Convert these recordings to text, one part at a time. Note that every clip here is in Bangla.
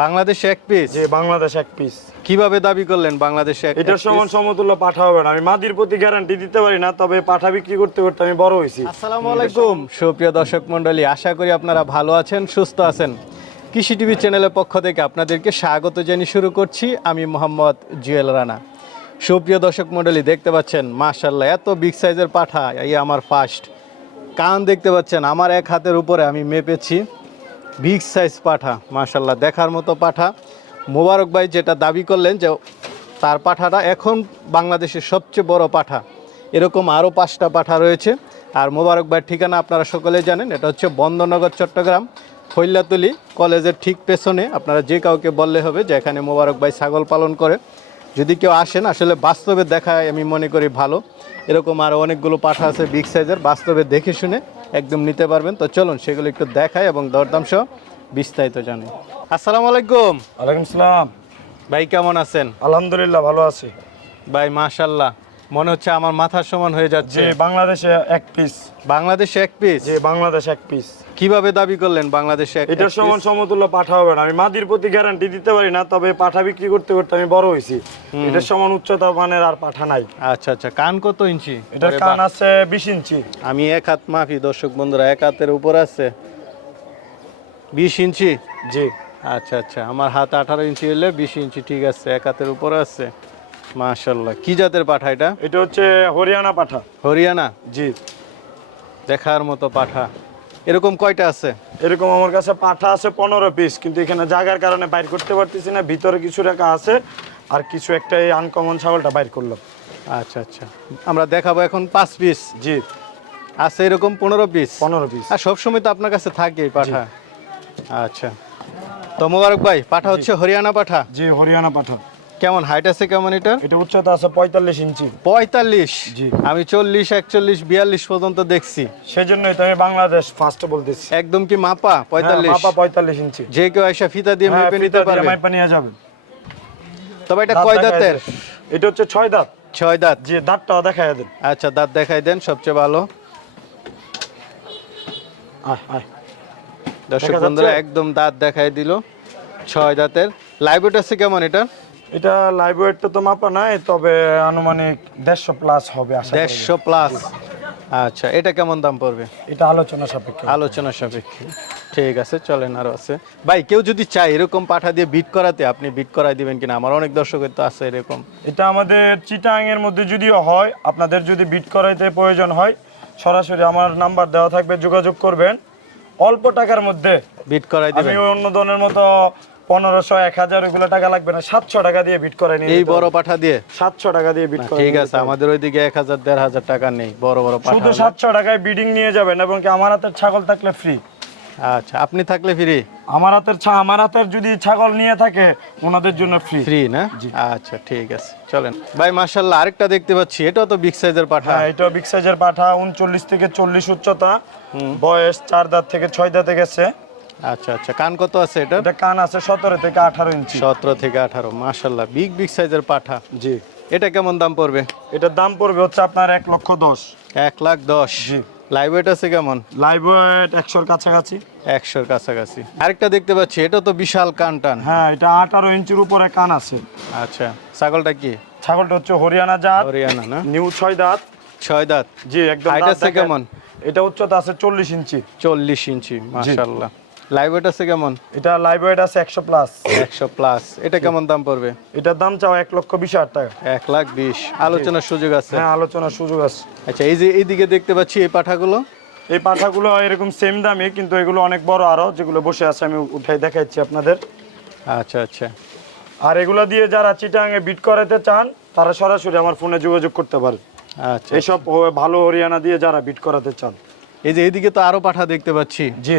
বাংলাদেশে এক পিস যে বাংলাদেশ এক পিস কীভাবে দাবি করলেন বাংলাদেশে এক এক সমান সমতুল্য পাঠা হবে না। আমি মাদির প্রতি গ্যারান্টি দিতে পারি না তবে পাঠা বিক্রি করতে করতে আমি বড় হয়েছি। আসসালামু আলাইকুম সুপ্রিয় দর্শক মণ্ডলী আশা করি আপনারা ভালো আছেন সুস্থ আছেন। কৃষি টিভি চ্যানেলের পক্ষ থেকে আপনাদেরকে স্বাগত জানিয়ে শুরু করছি। আমি মোহাম্মদ জুয়েল রানা। সুপ্রিয় দর্শক মণ্ডলী দেখতে পাচ্ছেন মাশাল্লাহ এত বিগ সাইজের পাঠা এই আমার ফার্স্ট কান দেখতে পাচ্ছেন আমার এক হাতের উপরে আমি মেপেছি। বিগ সাইজ পাঠা মাশাল্লাহ দেখার মতো পাঠা। মোবারক ভাই যেটা দাবি করলেন যে তার পাঠাটা এখন বাংলাদেশের সবচেয়ে বড় পাঠা। এরকম আরও পাঁচটা পাঠা রয়েছে। আর মোবারক ভাইয়ের ঠিকানা আপনারা সকলে জানেন, এটা হচ্ছে বন্দনগর, চট্টগ্রাম হৈলাতলি কলেজের ঠিক পেছনে। আপনারা যে কাউকে বললে হবে যে এখানে মোবারক ভাই ছাগল পালন করে। যদি কেউ আসেন, আসলে বাস্তবে দেখায় আমি মনে করি ভালো। এরকম আরও অনেকগুলো পাঠা আছে বিগ সাইজের, বাস্তবে দেখে শুনে একদম নিতে পারবেন। তো চলুন সেগুলো একটু দেখায় এবং দরদাম সহ বিস্তারিত জানি। আসসালামু আলাইকুম। ওয়ালাইকুম সালাম। ভাই কেমন আছেন? আলহামদুলিল্লাহ ভালো আছি। ভাই মাশাল্লাহ মনে হচ্ছে আমার মাথার সমান হয়ে যাচ্ছে। বাংলাদেশে এক পিস বাংলাদেশে এক পিস যে বাংলাদেশ এক পিস কীভাবে দাবি করলেন বাংলাদেশে এক সমান সমতুল্য পাঠা হবে না। আমি মাদির প্রতি গ্যারান্টি দিতে পারি না তবে পাঠা বিক্রি করতে করতে আমি বড় হয়েছি। এটার সমান উচ্চতা মানের আর পাঠা নাই। আচ্ছা আচ্ছা। কান কত ইঞ্চি? এটা কান আছে বিশ ইঞ্চি। আমি এক হাত মাফি দর্শক বন্ধুরা এক হাতের উপর আছে। বিশ ইঞ্চি? জি। আচ্ছা আচ্ছা। আমার হাত আঠারো ইঞ্চি হলে বিশ ইঞ্চি ঠিক আছে। এক হাতের উপর আছে। মাশাল্লাহ কি জাতের পাঠা এটা? এটা হচ্ছে হরিয়ানা পাঠা। হরিয়ানা? জি। দেখার মতো পাঠা। এরকম কয়টা আছে? এরকম আমার কাছে পাঠা আছে পনেরো পিস কিন্তু এখানে জায়গার কারণে বাইর করতে পারতেছি না ভিতরে কিছু টাকা আছে আর কিছু একটা এই আনকমন ছাগলটা বাইর করলাম। আচ্ছা আচ্ছা। আমরা দেখাবো এখন পাঁচ পিস জি। আছে এরকম পনেরো পিস পনেরো পিস আর সবসময় তো আপনার কাছে থাকে পাঠা। আচ্ছা। তো মোবারক ভাই পাঠা হচ্ছে হরিয়ানা পাঠা? জি হরিয়ানা পাঠা। কেমন হাইট আছে কেমন এটা এটা উচ্চতা আছে পঁয়তাল্লিশ ইঞ্চি। পঁয়তাল্লিশ? জি। আমি চল্লিশ একচল্লিশ বিয়াল্লিশ পর্যন্ত দেখছি। সেই জন্যই তো আমি বাংলাদেশ ফার্স্ট বলতেছি। একদম কি মাপা? পঁয়তাল্লিশ। হ্যাঁ, মাপা পঁয়তাল্লিশ ইঞ্চি। যে কেউ এসে ফিতা দিয়ে হ্যাঁ, মেপে নিতে দিয়ে পারবে। মাইপা নিয়ে যাবেন তবে এটা কয় দাঁতের? এটা হচ্ছে ছয় দাঁত। ছয় দাঁত। জি দাঁতটাও দেখায় দেন। আচ্ছা দাঁত দেখাই দেন সবচেয়ে ভালো। আয়, আয়। দর্শক বন্ধুরা একদম দাঁত দেখাই দিল। ছয় দাঁতের। লাইভ আছে কেমন এটা এটা লাইভ ওয়েটটা তো মাপা নাই তবে আনুমানিক দেড়শো প্লাস হবে আশা করা। দেড়শো প্লাস আচ্ছা এটা কেমন দাম পড়বে? এটা আলোচনা সাপেক্ষে। আলোচনা সাপেক্ষে। ঠিক আছে চলেন আরও আছে। ভাই কেউ যদি চায় এরকম পাঠা দিয়ে বিট করাতে আপনি বিট করাই দিবেন কিনা? আমার অনেক দর্শকের তো আছে এরকম। এটা আমাদের চিটাং এর মধ্যে যদিও হয় আপনাদের যদি বিট করাইতে প্রয়োজন হয় সরাসরি আমার নাম্বার দেওয়া থাকবে যোগাযোগ করবেন। অল্প টাকার মধ্যে বিট করাই আমি দিবেন অন্য ধরনের মতো পনেরোশো এক হাজার ওগুলো টাকা লাগবে না। সাতশো টাকা দিয়ে বিট করাই নিয়ে এই বড় পাঠা দিয়ে? সাতশো টাকা দিয়ে বিট না, করাই ঠিক আছে আমাদের ওইদিকে এক হাজার দেড় হাজার টাকা নেই বড় বড় শুধু সাতশো টাকায় বিডিং নিয়ে যাবেন এবং কি আমার হাতের ছাগল থাকলে ফ্রি আচ্ছা আপনি থাকলে ফ্রি আমার হাতের ছা- আমার হাতের যদি ছাগল নিয়ে থাকে ওনাদের জন্য ফ্রি ফ্রি না? আচ্ছা ঠিক আছে চলেন। ভাই মার্শাল্লাহ আরেকটা দেখতে পাচ্ছি এটাও তো বিগ সাইজের পাঠা। হ্যাঁ এটা বিগ সাইজের পাঠা উনচল্লিশ থেকে চল্লিশ উচ্চতা। বয়স চার দাঁত থেকে ছয় দাঁতে গেছে। আচ্ছা আচ্ছা। কান কত আছে এটা এটা কান আছে সতেরো থেকে আঠারো ইঞ্চি। সতেরো থেকে আঠারো মার্শাল্লাহ বিগ বিগ সাইজের পাঠা। জি। এটা কেমন দাম পড়বে? এটার দাম পড়বে হচ্ছে আপনার এক লক্ষ দশ। এক লাখ দশ। জি। লাইভ ওয়েট আছে কেমন? লাইভ ওয়েট একশোর কাছাকাছি। একশোর কাছাকাছি। আরেকটা দেখতে পাচ্ছি এটা তো বিশাল কান টান হ্যাঁ এটা আঠারো ইঞ্চির উপরে কান আছে। আচ্ছা ছাগলটা কি? ছাগলটা হচ্ছে হরিয়ানা জাত। হরিয়ানা না? নিউ ছয় দাঁত। ছয় দাঁত। জি একদম দাঁত আছে কেমন? এটা উচ্চতা আছে চল্লিশ ইঞ্চি। চল্লিশ ইঞ্চি মার্শাল্লাহ লাইভ ওয়েট আছে কেমন? এটা লাইভ ওয়েট আছে একশো প্লাস একশো প্লাস এটা কেমন দাম পড়বে? এটার দাম চাও এক লক্ষ বিশ হাজার টাকা। এক লাখ বিশ। আলোচনার সুযোগ আছে? হ্যাঁ আলোচনার সুযোগ আছে। আচ্ছা এই যে এইদিকে দেখতে পাচ্ছি এই পাঠাগুলো? এই পাঠাগুলো এরকম সেম দামে কিন্তু এগুলো অনেক বড় আরও যেগুলো বসে আছে আমি উঠাই দেখাচ্ছি আপনাদের। আচ্ছা আচ্ছা। আর এগুলো দিয়ে যারা চিটাঙে বিট করাতে চান তারা সরাসরি আমার ফোনে যোগাযোগ করতে পারে আচ্ছা। এইসব ভালো হরিয়ানা দিয়ে যারা বিট করাতে চান। এই যে এইদিকে তো আরও পাঠা দেখতে পাচ্ছি। জি।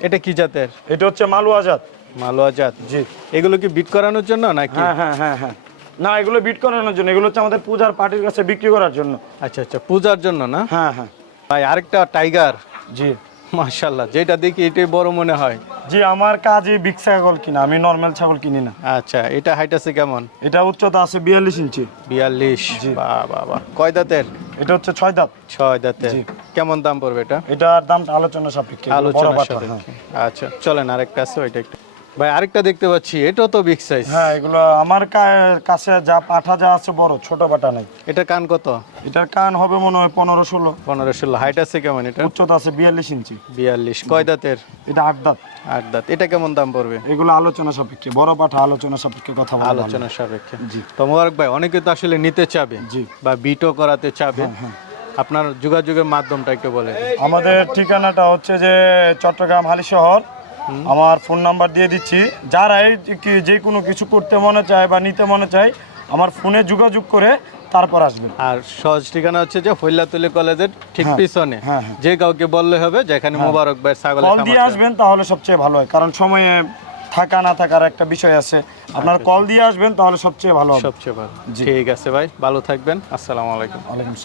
এটা কি জাতের? এটা হচ্ছে মালুয়া জাত। মালোয়া জাত। জি। এগুলো কি বিট করানোর জন্য নাকি? হ্যাঁ হ্যাঁ হ্যাঁ হ্যাঁ। না এগুলো বিট করানোর জন্য। এগুলো হচ্ছে আমাদের পূজার পার্টির কাছে বিক্রি করার জন্য। আচ্ছা আচ্ছা পূজার জন্য না? হ্যাঁ হ্যাঁ। ভাই আরেকটা টাইগার। জি। মাশাল্লাহ যেটা দেখি এটাই বড় মনে হয়। জি আমার কাজে বিগ ছাগল কিনা আমি নর্মাল ছাগল কিনি না। আচ্ছা এটা হাইট আছে কেমন? এটা উচ্চতা আছে বিয়াল্লিশ ইঞ্চি। বিয়াল্লিশ বাহ বাহ বাহ। কয় দাঁতের? এটা হচ্ছে ছয় দাঁত। ছয় দাঁতের। জি। কেমন দাম পড়বে এটা? এটার দামটা আলোচনা সাপেক্ষে পাঠা, সাথে হ্যাঁ। আচ্ছা চলেন আরেকটা আছে ওইটা একটু। ভাই আরেকটা দেখতে পাচ্ছি এটাও তো বিগ সাইজ হ্যাঁ এগুলো আমার কাছে যা পাঠা যা আছে বড় ছোট পাটা নাই। এটা কান কত? এটার কান হবে মনে হয় পনেরো ষোলো। পনেরো ষোলো। হাইট আছে কেমন এটা? উচ্চতা আছে বিয়াল্লিশ ইঞ্চি। বিয়াল্লিশ। কয় দাঁতের? এটা আট দাঁত। আট দাঁত। এটা কেমন দাম পড়বে? এগুলো আলোচনা সাপেক্ষে বড় পাঠা আলোচনা সাপেক্ষে কথা বলা আলোচনা সাপেক্ষে। জি। তো মোবারক ভাই অনেকে তো আসলে নিতে চাবে জি। বা বিটও করাতে চাবে। হ্যাঁ। আপনার যোগাযোগের মাধ্যমটা একটু বলে আমাদের ঠিকানাটা হচ্ছে যে চট্টগ্রাম হালি শহর। আমার ফোন নাম্বার দিয়ে দিচ্ছি। যারাই কি- যে কোনো কিছু করতে মনে চায় বা নিতে মনে চায় আমার ফোনে যোগাযোগ করে তারপর আসবেন। আর সহজ ঠিকানা হচ্ছে যে ফৈলাতুলি কলেজের ঠিক হ্যাঁ, পিছনে। হ্যাঁ, হ্যাঁ। যে কাউকে বললে হবে যেখানে মোবারক ভাই ছাগলের কল দিয়ে আসবেন তাহলে সবচেয়ে ভালো হয়। কারণ সময়ে থাকা না থাকার একটা বিষয় আছে। আপনার কল দিয়ে আসবেন তাহলে সবচেয়ে ভালো হবে। সবচেয়ে ভালো। ঠিক আছে ভাই ভালো থাকবেন। আসসালামু আলাইকুম। ওয়ালাইকুম